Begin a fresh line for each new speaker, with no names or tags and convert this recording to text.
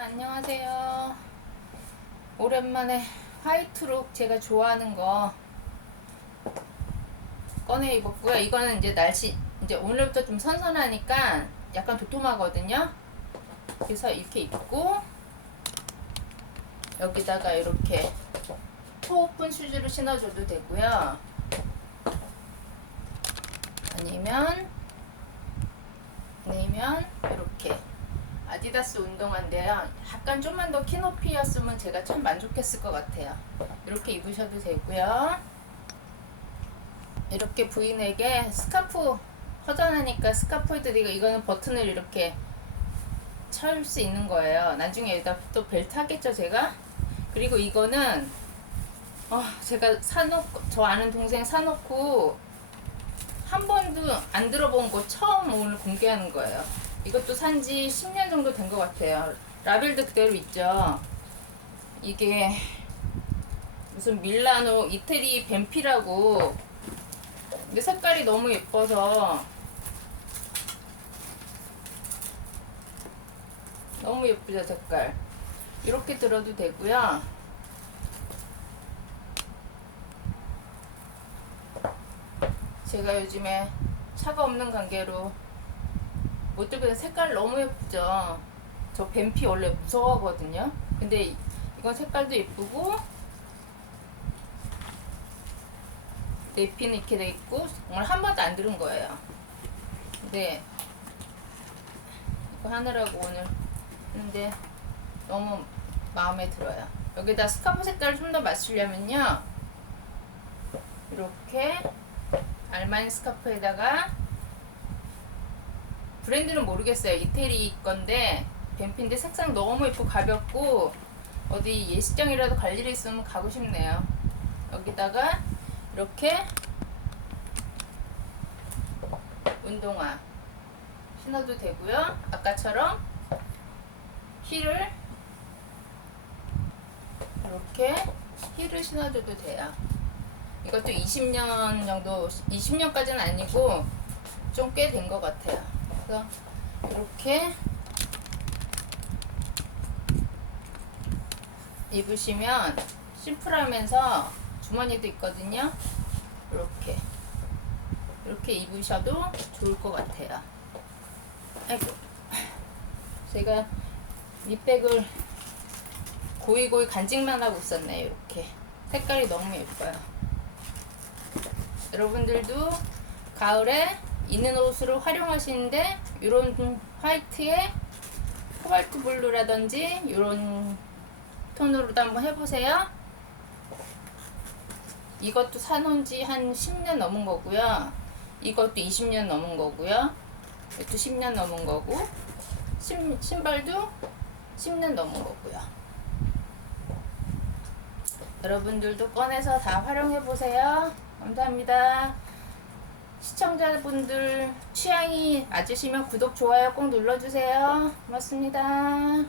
안녕하세요. 오랜만에 화이트룩 제가 좋아하는 거 꺼내 입었고요. 이거는 이제 날씨 이제 오늘부터 좀 선선하니까 약간 도톰하거든요. 그래서 이렇게 입고 여기다가 이렇게 토오픈 슈즈를 신어줘도 되고요. 아니면 아니면 아디다스 운동화인데요. 약간 좀만 더 키 높이였으면 제가 참 만족했을 것 같아요. 이렇게 입으셔도 되고요. 이렇게 부인에게 스카프 허전하니까 스카프 해드리고 이거는 버튼을 이렇게 찰수 있는 거예요. 나중에 여기다 또 벨트 하겠죠, 제가? 그리고 이거는 어, 제가 사놓고 저 아는 동생 사놓고 한 번도 안 들어본 거 처음 오늘 공개하는 거예요. 이것도 산지 10년 정도 된 것 같아요. 라벨도 그대로 있죠. 이게 무슨 밀라노 이태리 뱀피라고 근데 색깔이 너무 예뻐서 너무 예쁘죠 색깔 이렇게 들어도 되고요 제가 요즘에 차가 없는 관계로 다니는 색깔 너무 예쁘죠? 저 뱀피 원래 무서워하거든요? 근데 이- 이건 색깔도 예쁘고 내피는 이렇게 돼 있고 정말 한 번도 안 들은 거예요. 근데 이거 하느라고 오늘 했는데 너무 마음에 들어요. 여기다 스카프 색깔을 좀더 맞추려면요. 이렇게 알마니 스카프에다가 브랜드는 모르겠어요. 이태리 건데 뱀핀데 색상 너무 예쁘고 가볍고 어디 예식장이라도 갈 일이 있으면 가고 싶네요. 여기다가 이렇게 운동화 신어도 되고요. 아까처럼 힐을 이렇게 힐을 신어줘도 돼요. 이것도 20년 정도, 20년까지는 아니고 좀 꽤 된 것 같아요. 그래서 이렇게 입으시면 심플하면서 주머니도 있거든요. 이렇게 이렇게 입으셔도 좋을 것 같아요. 아이고 제가 립백을 고이고이 간직만 하고 있었네요. 이렇게 색깔이 너무 예뻐요. 여러분들도 가을에 있는 옷으로 활용하시는데 이런 화이트에 코발트 블루라든지 이런 톤으로도 한번 해보세요. 이것도 사놓은 지 한 10년 넘은 거고요. 이것도 20년 넘은 거고요. 이것도 10년 넘은 거고 신, 신발도 10년 넘은 거고요. 여러분들도 꺼내서 다 활용해 보세요. 감사합니다. 시청자분들 취향이 맞으시면 구독, 좋아요 꼭 눌러주세요. 고맙습니다.